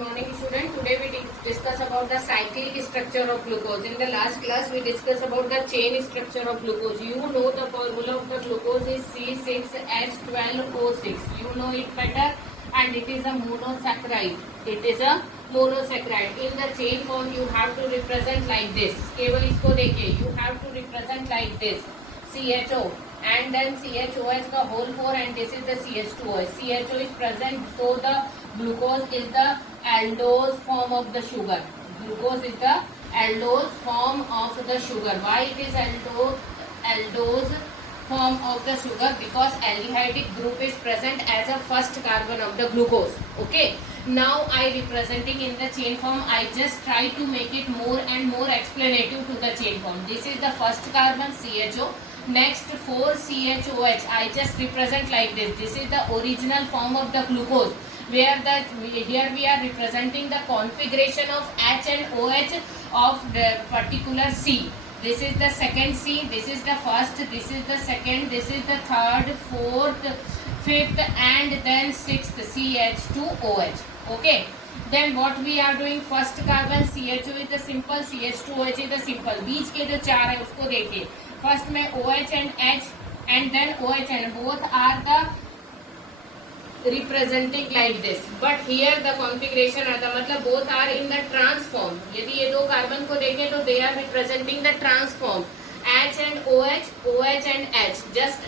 morning student. Today we discuss about the cyclic structure of glucose. In the last class we discussed about the chain structure of glucose. You know the formula of the glucose is C6H12O6. You know it better, and it is a monosaccharide. It is a monosaccharide. In the chain form you have to represent like this. केवल इसको देखिए. You have to represent like this. CHO and then CHOH the whole 4 and this is the CH2OH. CHO is present, so the glucose is the aldose form of the sugar. Glucose is the aldose form of the sugar. Why it is aldose form of the sugar? Because aldehydic group is present as a first carbon of the glucose. Okay. Now I representing in the chain form. I just try to make it more and more explanative to the chain form. This is the first carbon CHO. Next 4 CHOH. I just represent like this. This is the original form of the glucose. Where here we are representing the configuration of H and OH of the particular C. This is the second C. This is the first. This is the second. This is the third, fourth, fifth, and then sixth CH2OH. Okay. Then what we are doing? First carbon CHO is the simple, CH2OH is the simple. बीच के जो चार है उसको देखिए. First में OH and H and then OH and both are the representing like this. But here the configuration आता मतलब both are in the trans form. यदि ये दो कार्बन को देखें तो they are representing the trans form. H and OH, OH and H, just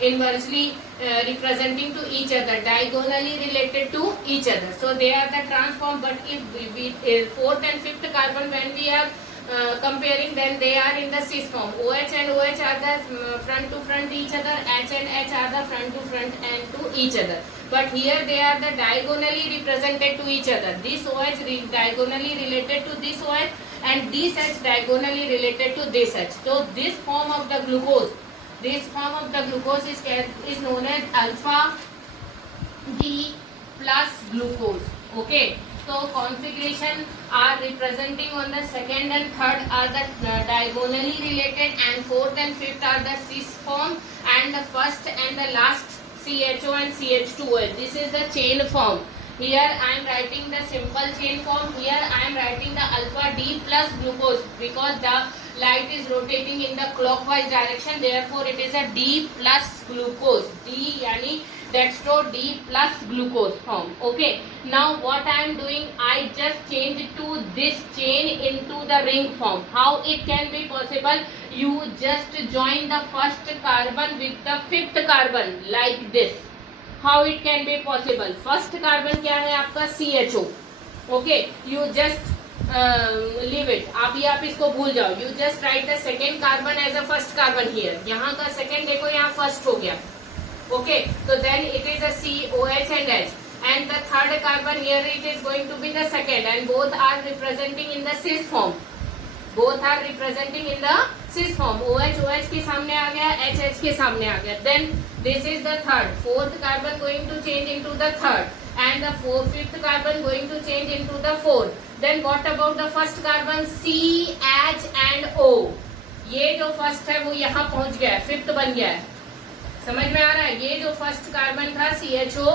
inversely representing to each other, diagonally related to each other. So they are the trans form. But if we fourth and fifth carbon when we are comparing, then they are in the cis form. OH and OH are the front to front each other. H and H are the front to front and to each other. But here they are the diagonally represented to each other. This OH diagonally related to this OH and this H diagonally related to this H. So this form of the glucose, is known as alpha D plus glucose. Okay. So configuration are representing on the second and third are the diagonally related, and fourth and fifth are the cis form, and the first and the last CHO and CH2OH. This is the chain form. Here I am writing the simple chain form. Here I am writing the alpha D plus glucose because the light is rotating in the clockwise direction. Therefore it is a D plus glucose. D yani dextro D plus glucose form. Okay. Now what I am doing, I just change to this chain into the ring form. How it can be possible? You just join the first carbon with the fifth carbon like this. How it can be possible? First carbon क्या है आपका CHO. Okay. You just leave it. आप इसको भूल जाओ. You just write the second carbon as a first carbon here. यहाँ का second देखो यहाँ first हो गया. Okay, so then it is a COH and H, and the third carbon here it is going to be the second, and both are representing in the cis form. Both are representing in the cis form. OH OH के सामने आ गया, H H के सामने आ गया. Then this is the third. Fourth carbon going to change into the third, and the fifth carbon going to change into the fourth. Then what about the first carbon? C H and O. ये जो first है वो यहाँ पहुँच गया है, fifth बन गया है. समझ में आ रहा है? ये जो फर्स्ट कार्बन था CHO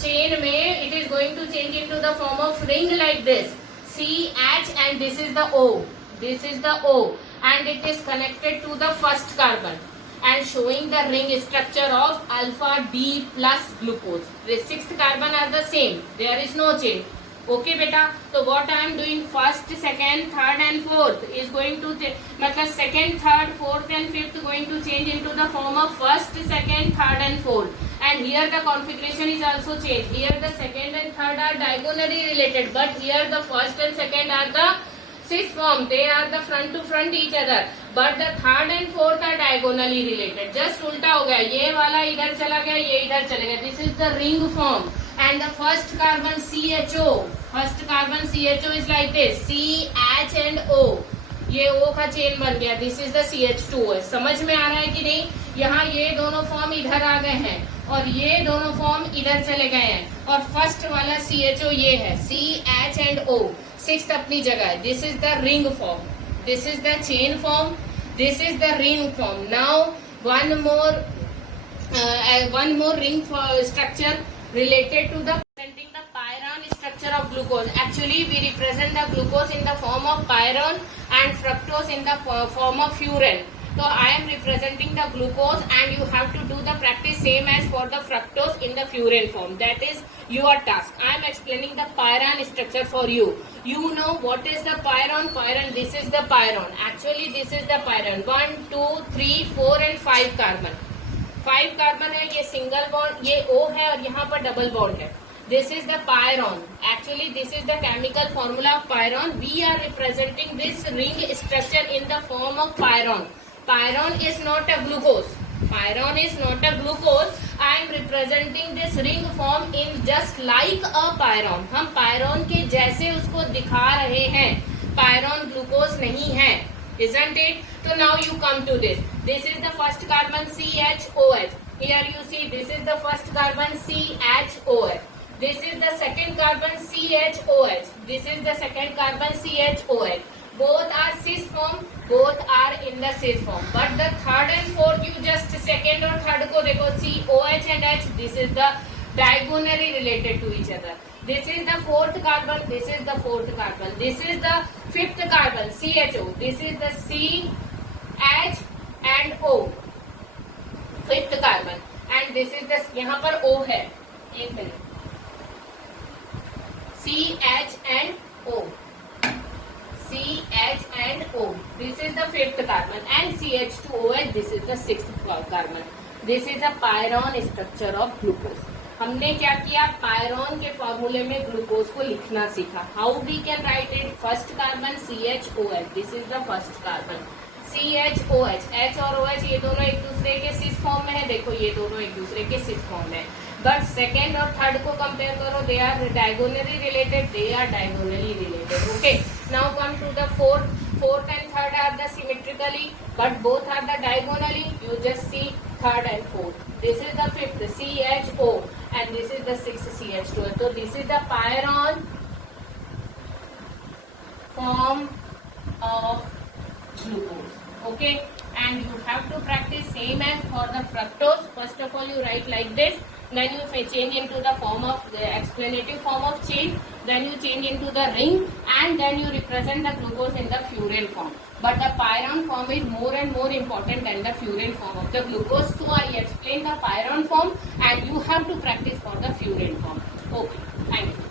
चेन में, it is going to change into the form of ring like this CH, and this is the O. This is the O, and it is connected to the first carbon and showing the ring structure of alpha D plus glucose. The sixth carbon are the same. There is no change. Okay बेटा. तो what I am doing, first, second, third and fourth is going to मतलब second, third, fourth and fifth going to change into the form of first, second, third and fourth. And here the configuration is also changed. Here the second and third are diagonally related, but here the first and second are the cis form. They are the front to front each other, but the third and fourth are diagonally related. Just उल्टा हो गया. ये वाला इधर चला गया, ये इधर चला गया. This is the ring form. And the first carbon CHO is like this, CH and O. ये O का चेन बन गया. This is the CH2OH. समझ में आ रहा है कि नहीं? यहाँ ये दोनों फॉर्म इधर आ गए हैं और ये दोनों फॉर्म इधर चले गए हैं, और फर्स्ट वाला CHO ये है, CH and O. सिक्स्थ अपनी जगह है. This is the ring form. This is the chain form. This is the ring form. Now one more ring structure related to the presenting the pyran structure of glucose. Actually, we represent the glucose in the form of pyrrole and fructose in the form of furan. So I am representing the glucose, and you have to do the practice same as for the fructose in the furan form. That is your task. I am explaining the pyrene structure for you. You know what is the pyrene? Pyrene, this is the pyrene. Actually, this is the pyrene. 1, 2, 3, 4 and 5 carbon. 5 carbon है, ये single bond, ये O है और यहाँ पर double bond है. This is the pyrene. Actually, this is the chemical formula of pyrene. We are representing this ring structure in the form of pyrene. Pyrene is not a glucose. Pyrene is not a glucose. I am representing this ring form in just like a pyrene. हम pyrene के जैसे उसको दिखा रहे हैं. Pyrene glucose नहीं है. Isn't it? So now you come to this. This is the first carbon CHOH. Here you see this is the first carbon CHOH. This is the second carbon CHOH. This is the second carbon CHOH. Both are cis form. Both are in the cis form. But the third and fourth, you just second और third को देखो, COH and H. This is the diagonally related to each other. This is the fourth carbon. This is the fourth carbon. This is the fifth carbon, CHO. This is the C, H and O. Fifth carbon. And this is the, यहाँ पर O है. एक minute. C, H and O. C, H and O. This is the fifth carbon. And CH2OH. This is the sixth carbon. This is a pyrene structure of glucose. हमने क्या किया, pyrone के फॉर्मूले में ग्लूकोज को लिखना सीखा. How we can write it? First carbon CHOH. This is the first carbon. CHOH. H और OH ये दोनों एक दूसरे के सिस फॉर्म में है. देखो ये दोनों एक दूसरे के सिस फॉर्म में. बट सेकेंड और थर्ड को कंपेयर करो, they are diagonally related. They are diagonally related. Okay, now come to the fourth. Fourth and third are the symmetrically, but both are the diagonally. You just see third and fourth. This is the fifth CHO, and this is the sixth CH2. So this is the pyrene form of glucose. Okay, and you have to practice same as for the fructose. First of all, you write like this. Then you change into the form of the explanative form of change. Then you change into the ring, and then you represent the glucose in the furan form. But the pyrene form is more and more important than the furan form of the glucose. So I explain the pyrene form, and you have to practice for the furan form. Okay, thank you.